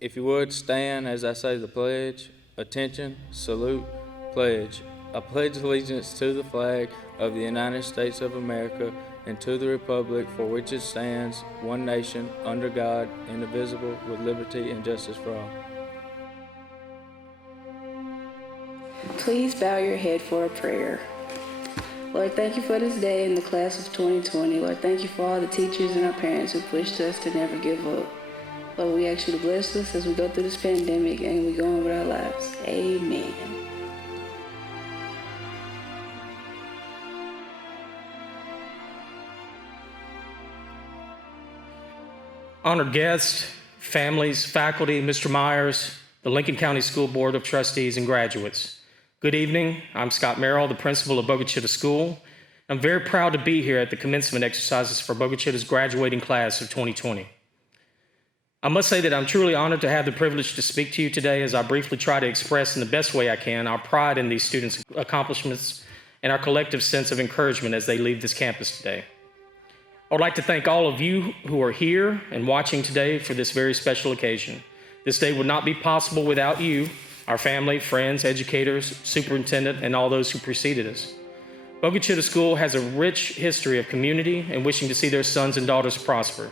If you would, stand as I say the pledge. Attention, salute, pledge. I pledge allegiance to the flag of the United States of America and to the republic for which it stands, one nation, under God, indivisible, with liberty and justice for all. Please bow your head for a prayer. Lord, thank you for this day in the class of 2020. Lord, thank you for all the teachers and our parents who pushed us to never give up. Lord, we ask you to bless us as we go through this pandemic and we go on with our lives. Amen. Honored guests, families, faculty, Mr. Myers, the Lincoln County School Board of Trustees, and graduates. Good evening. I'm Scott Merrill, the principal of Bogue Chitto School. I'm very proud to be here at the commencement exercises for Bogue Chitto's graduating class of 2020. I must say that I'm truly honored to have the privilege to speak to you today as I briefly try to express in the best way I can our pride in these students' accomplishments and our collective sense of encouragement as they leave this campus today. I would like to thank all of you who are here and watching today for this very special occasion. This day would not be possible without you, our family, friends, educators, superintendent, and all those who preceded us. Bogue Chitto School has a rich history of community and wishing to see their sons and daughters prosper.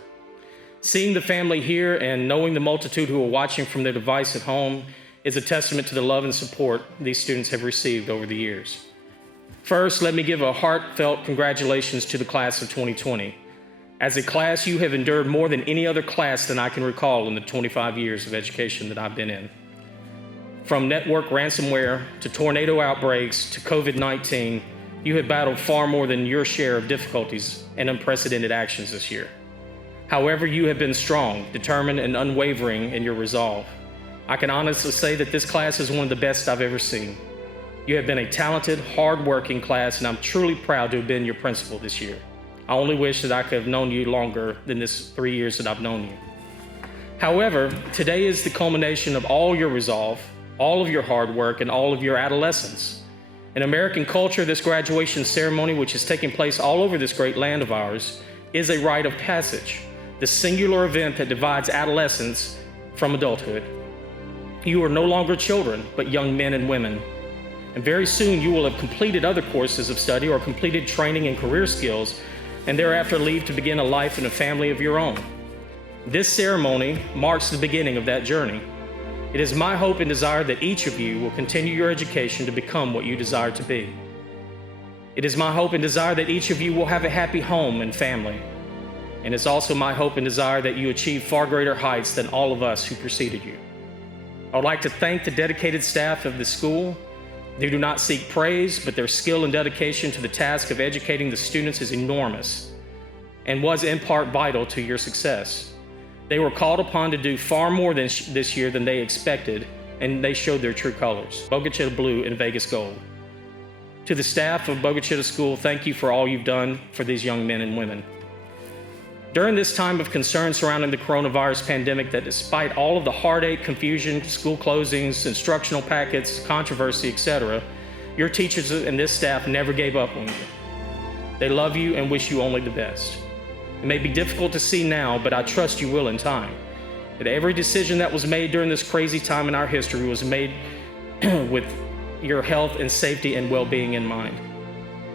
Seeing the family here and knowing the multitude who are watching from their device at home is a testament to the love and support these students have received over the years. First, let me give a heartfelt congratulations to the class of 2020. As a class, you have endured more than any other class than I can recall in the 25 years of education that I've been in. From network ransomware to tornado outbreaks to COVID-19, you have battled far more than your share of difficulties and unprecedented actions this year. However, you have been strong, determined, and unwavering in your resolve. I can honestly say that this class is one of the best I've ever seen. You have been a talented, hard-working class, and I'm truly proud to have been your principal this year. I only wish that I could have known you longer than this 3 years that I've known you. However, today is the culmination of all your resolve, all of your hard work, and all of your adolescence. In American culture, this graduation ceremony, which is taking place all over this great land of ours, is a rite of passage, the singular event that divides adolescence from adulthood. You are no longer children, but young men and women. And very soon you will have completed other courses of study or completed training and career skills, and thereafter leave to begin a life and a family of your own. This ceremony marks the beginning of that journey. It is my hope and desire that each of you will continue your education to become what you desire to be. It is my hope and desire that each of you will have a happy home and family. And it's also my hope and desire that you achieve far greater heights than all of us who preceded you. I would like to thank the dedicated staff of the school. They do not seek praise, but their skill and dedication to the task of educating the students is enormous and was in part vital to your success. They were called upon to do far more this year than they expected, and they showed their true colors, Bogue Chitto Blue and Vegas Gold. To the staff of Bogue Chitto School, thank you for all you've done for these young men and women. During this time of concern surrounding the coronavirus pandemic, that despite all of the heartache, confusion, school closings, instructional packets, controversy, etc., your teachers and this staff never gave up on you. They love you and wish you only the best. It may be difficult to see now, but I trust you will in time. That every decision that was made during this crazy time in our history was made with your health and safety and well-being in mind.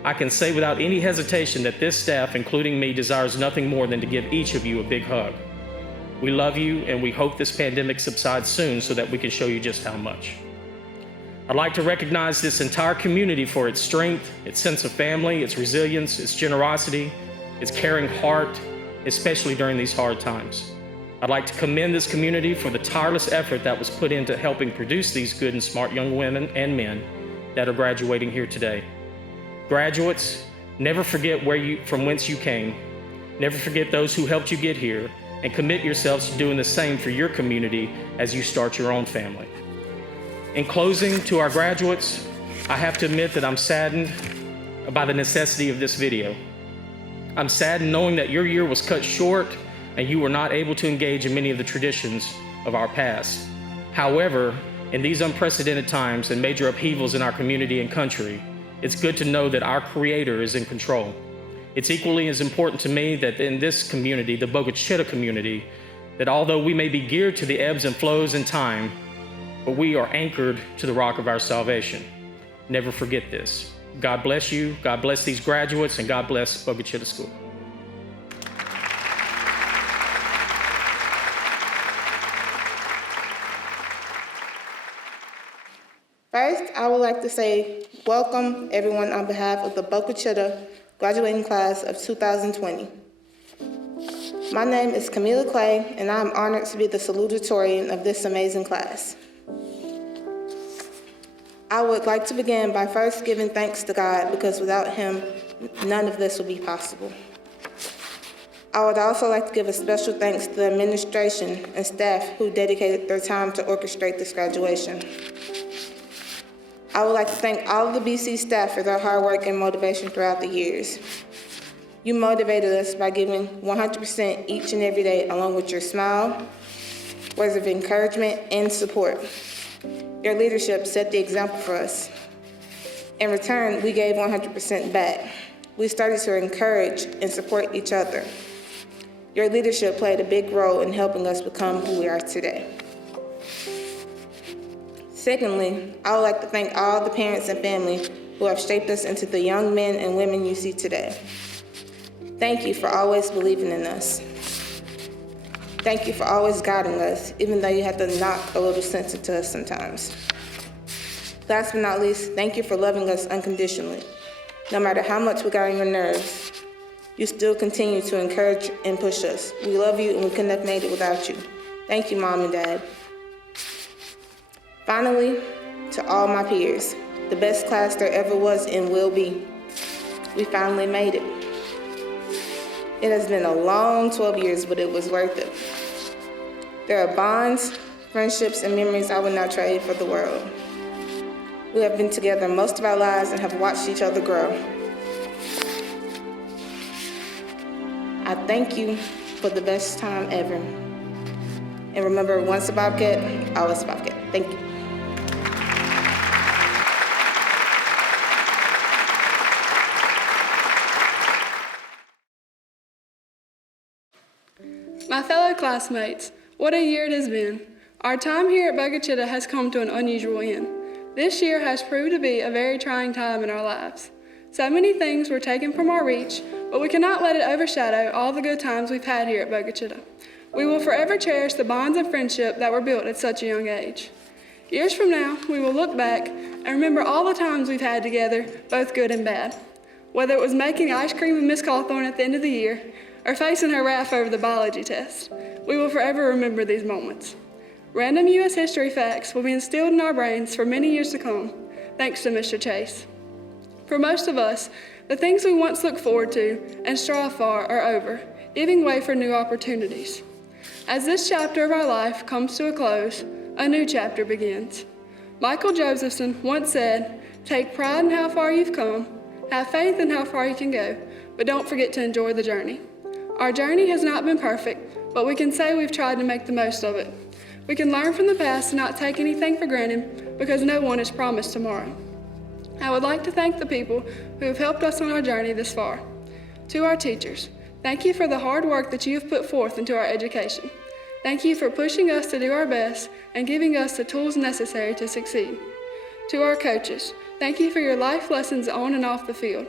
I can say without any hesitation that this staff, including me, desires nothing more than to give each of you a big hug. We love you, and we hope this pandemic subsides soon so that we can show you just how much. I'd like to recognize this entire community for its strength, its sense of family, its resilience, its generosity, its caring heart, especially during these hard times. I'd like to commend this community for the tireless effort that was put into helping produce these good and smart young women and men that are graduating here today. Graduates, never forget from whence you came. Never forget those who helped you get here, and commit yourselves to doing the same for your community as you start your own family. In closing, to our graduates, I have to admit that I'm saddened by the necessity of this video. I'm saddened knowing that your year was cut short and you were not able to engage in many of the traditions of our past. However, in these unprecedented times and major upheavals in our community and country, it's good to know that our Creator is in control. It's equally as important to me that in this community, the Bogue Chitto community, that although we may be geared to the ebbs and flows in time, but we are anchored to the rock of our salvation. Never forget this. God bless you, God bless these graduates, and God bless Bogue Chitto School. First, I would like to say welcome everyone on behalf of the Bogue Chitto graduating class of 2020. My name is Camila Clay, and I am honored to be the salutatorian of this amazing class. I would like to begin by first giving thanks to God, because without Him, none of this would be possible. I would also like to give a special thanks to the administration and staff who dedicated their time to orchestrate this graduation. I would like to thank all of the BC staff for their hard work and motivation throughout the years. You motivated us by giving 100% each and every day, along with your smile, words of encouragement, and support. Your leadership set the example for us. In return, we gave 100% back. We started to encourage and support each other. Your leadership played a big role in helping us become who we are today. Secondly, I would like to thank all the parents and family who have shaped us into the young men and women you see today. Thank you for always believing in us. Thank you for always guiding us, even though you have to knock a little sense into us sometimes. Last but not least, thank you for loving us unconditionally. No matter how much we got on your nerves, you still continue to encourage and push us. We love you, and we couldn't have made it without you. Thank you, Mom and Dad. Finally, to all my peers, the best class there ever was and will be. We finally made it. It has been a long 12 years, but it was worth it. There are bonds, friendships, and memories I would not trade for the world. We have been together most of our lives and have watched each other grow. I thank you for the best time ever. And remember, once a Bobcat, always a Bobcat. Thank you. My fellow classmates, what a year it has been. Our time here at Bogue Chitto has come to an unusual end. This year has proved to be a very trying time in our lives. So many things were taken from our reach, but we cannot let it overshadow all the good times we've had here at Bogue Chitto. We will forever cherish the bonds of friendship that were built at such a young age. Years from now, we will look back and remember all the times we've had together, both good and bad. Whether it was making ice cream with Miss Cawthorn at the end of the year, or facing her wrath over the biology test, we will forever remember these moments. Random U.S. history facts will be instilled in our brains for many years to come, thanks to Mr. Chase. For most of us, the things we once looked forward to and strive for are over, giving way for new opportunities. As this chapter of our life comes to a close, a new chapter begins. Michael Josephson once said, "Take pride in how far you've come, have faith in how far you can go, but don't forget to enjoy the journey." Our journey has not been perfect, but we can say we've tried to make the most of it. We can learn from the past and not take anything for granted, because no one is promised tomorrow. I would like to thank the people who have helped us on our journey this far. To our teachers, thank you for the hard work that you have put forth into our education. Thank you for pushing us to do our best and giving us the tools necessary to succeed. To our coaches, thank you for your life lessons on and off the field.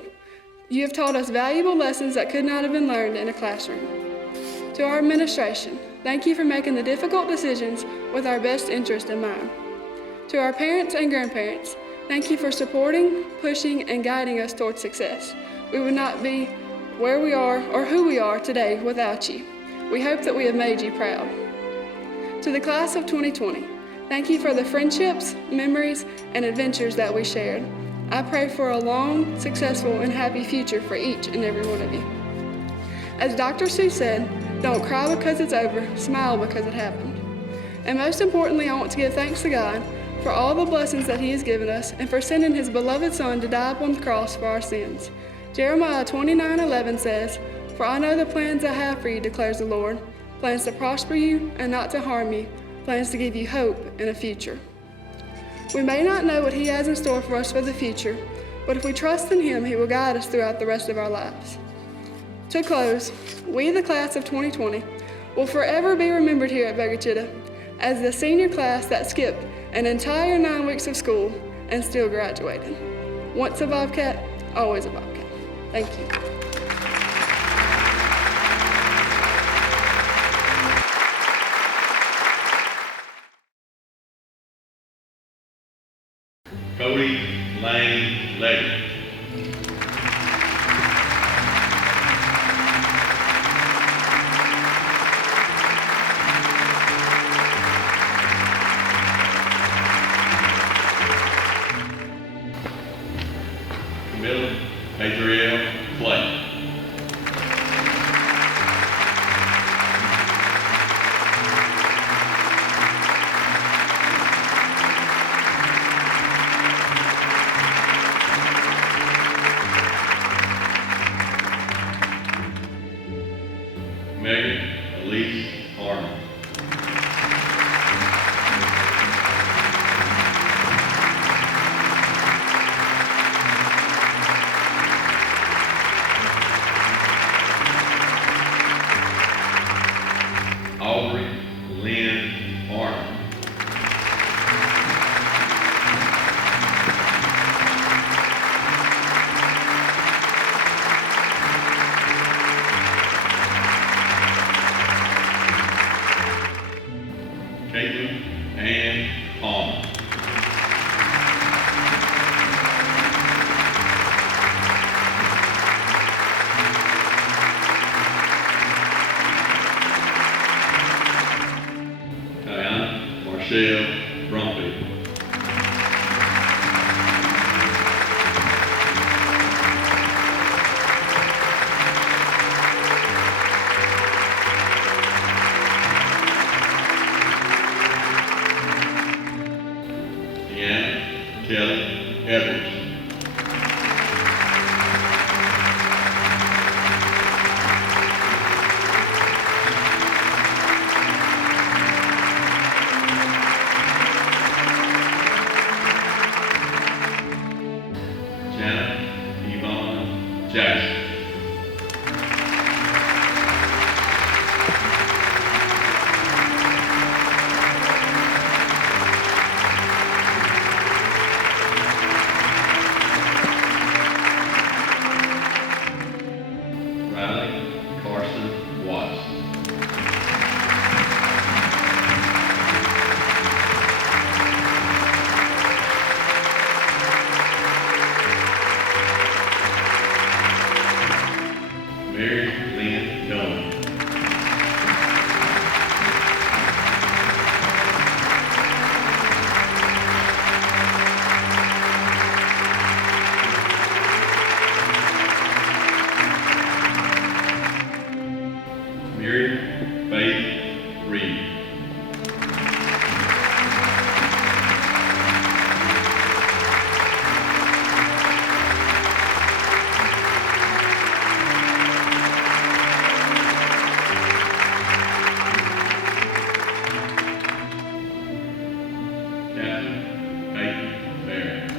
You have taught us valuable lessons that could not have been learned in a classroom. To our administration, thank you for making the difficult decisions with our best interest in mind. To our parents and grandparents, thank you for supporting, pushing, and guiding us towards success. We would not be where we are or who we are today without you. We hope that we have made you proud. To the class of 2020, thank you for the friendships, memories, and adventures that we shared. I pray for a long, successful, and happy future for each and every one of you. As Dr. Seuss said, don't cry because it's over, smile because it happened. And most importantly, I want to give thanks to God for all the blessings that He has given us and for sending His beloved Son to die upon the cross for our sins. Jeremiah 29:11 says, "For I know the plans I have for you, declares the Lord, plans to prosper you and not to harm you, plans to give you hope and a future." We may not know what He has in store for us for the future, but if we trust in Him, He will guide us throughout the rest of our lives. To close, we, the class of 2020, will forever be remembered here at Bogachitta as the senior class that skipped an entire 9 weeks of school and still graduated. Once a Bobcat, always a Bobcat. Thank you. Cody Lane Leggett. Camilla Adrielle Clay. Megan Elise Harmon. Aubrey Lynn Arnold. Caitlin Ann Palmer. Diana Marcelle Brumby. Deanna Kelly Edwards. Janet Yvonne Jackson. Riley Carson Watts. Mary Lynn Dolan. Miriam Faith Reed. Catherine Peyton Barrett.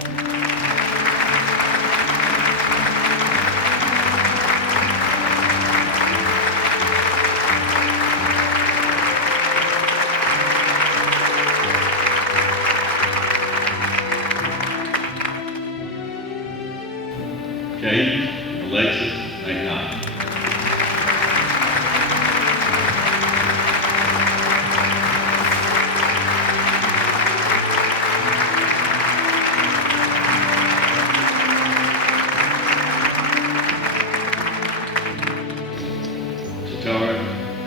Kate Alexis McKnight. Chatara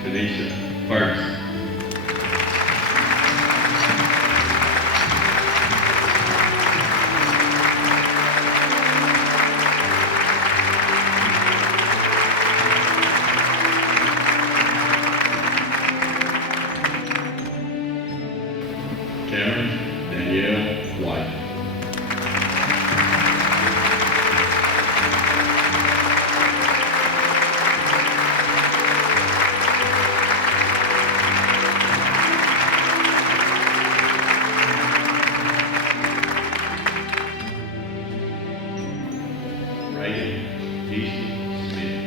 Kanisha Ferguson. Cameron Danielle White. Reagan Easton Smith.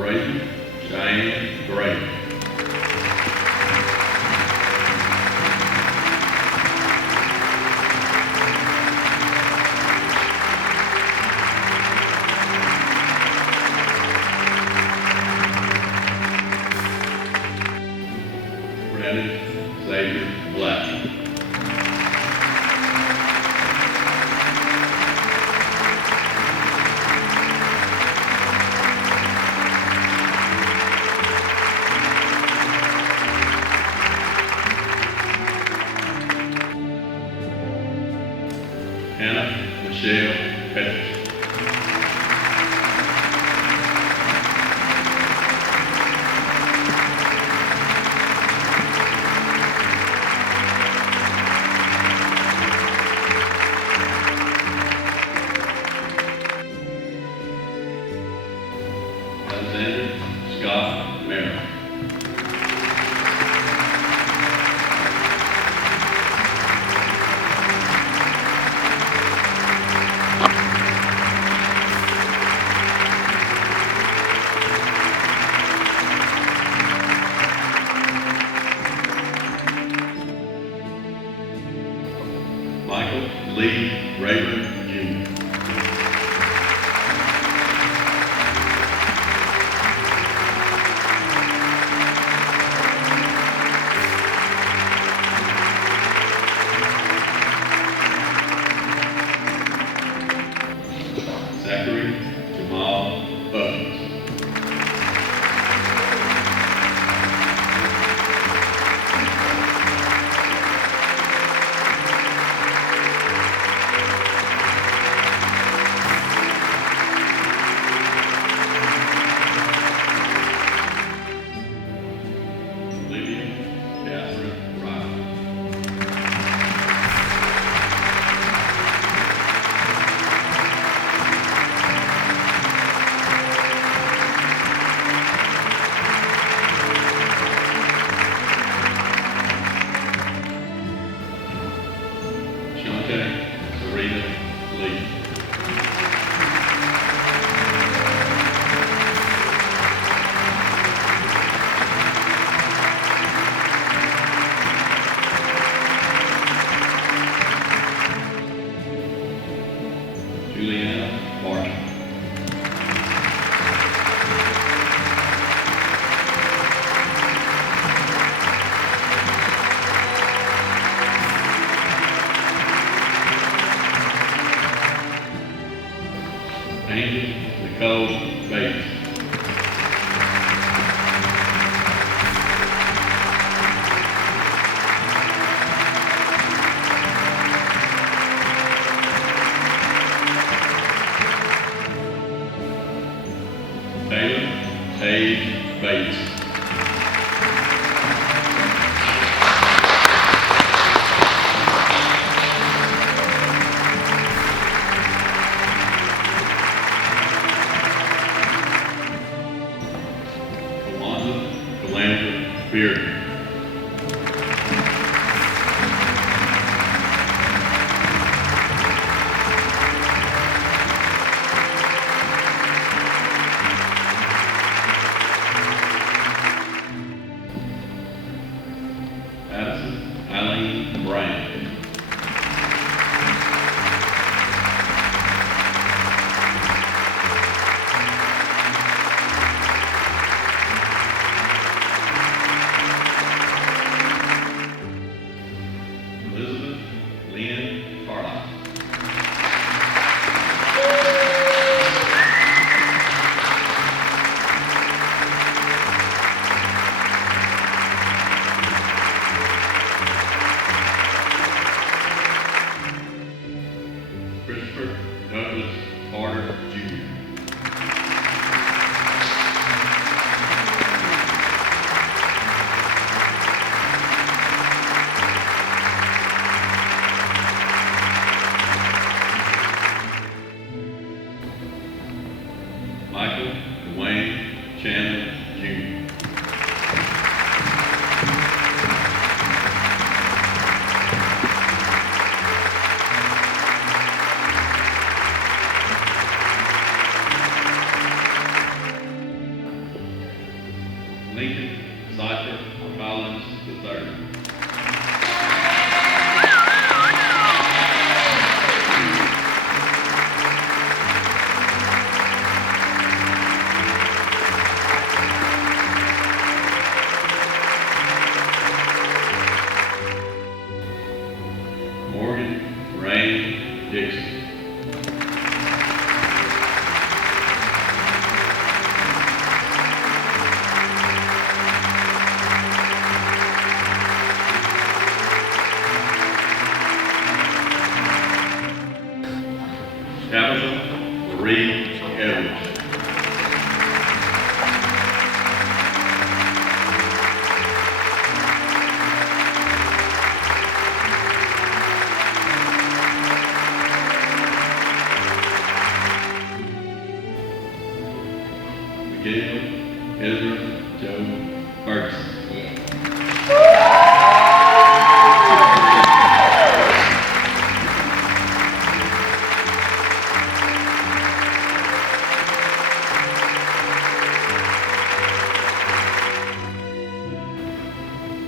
Brayden Cheyenne Gray. Brandon Xavier Black. Hannah Michelle Pettis. Alexander Scott Merrill. Michael Lee Rayburn Jr. Zachary Jamal Buttons. Olivia Catherine Riley. Shante Serena Lee. Juliana Martin. Angel Nicole Bates. Taylor Paige Bates. Wanda Calandra Beard. Addison Eileen Bryant. Elizabeth Lynn Carlisle. Christopher Douglas Carter Jr. Michael Dwayne Chandler Jr. Reed Edwards. Miguel Ezra Joe Ferguson.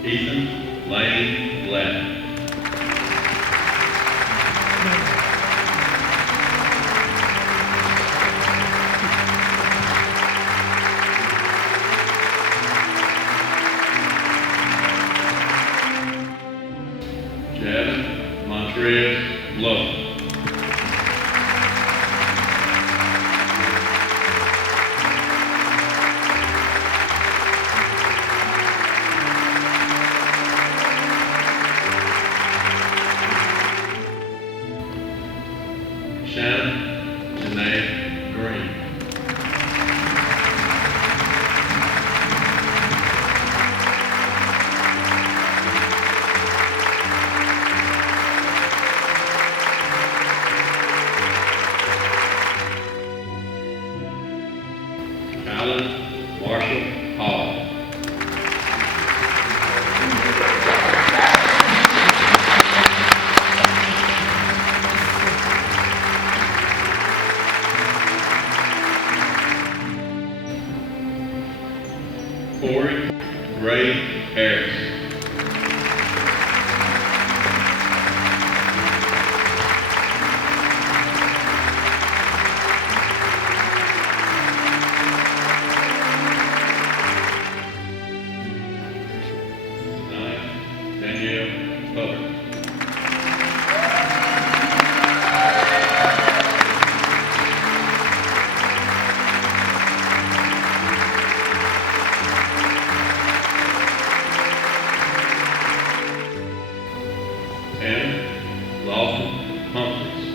Ethan Lane Black. Javin Montrez Love. Shannon Janae Green. Alan Marshall Hall. Corey Ray Harris. Danielle Butler. Tanner Lawson Humphries.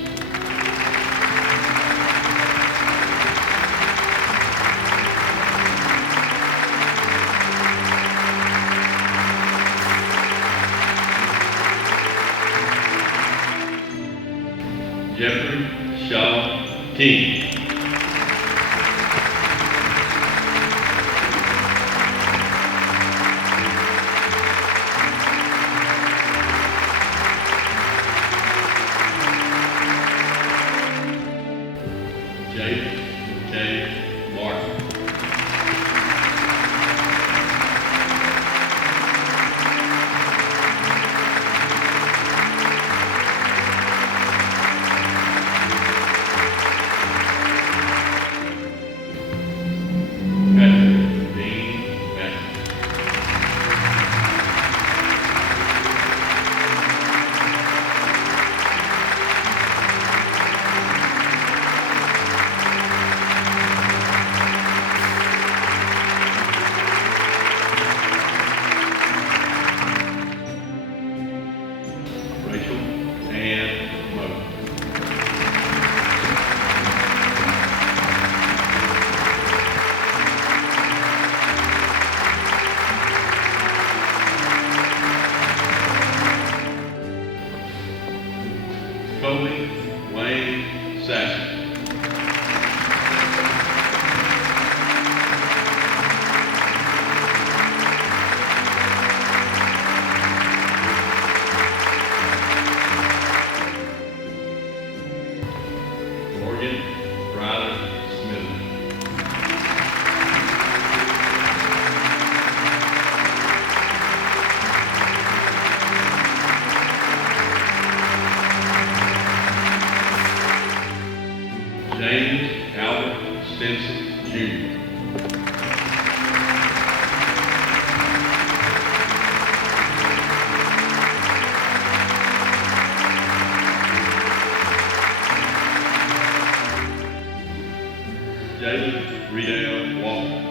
Jeffrey Shaw King. James K. Martin. Patrick Dean Matthews. Rachel Ann Moe. Colby Wayne Saxon. Morgan Riley Smith. James Albert Stinson Jr. Jalen Riedel Walker.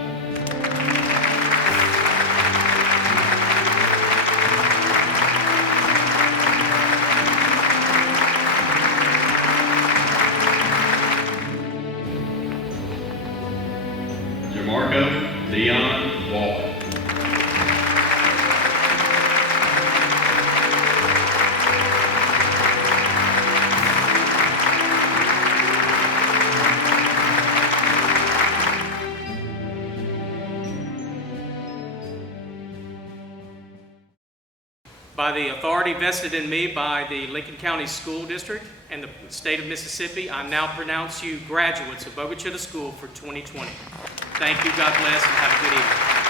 Marco Dion Walker. By the authority vested in me by the Lincoln County School District and the state of Mississippi, I now pronounce you graduates of Bogue Chitto School for 2020. Thank you, God bless, and have a good evening.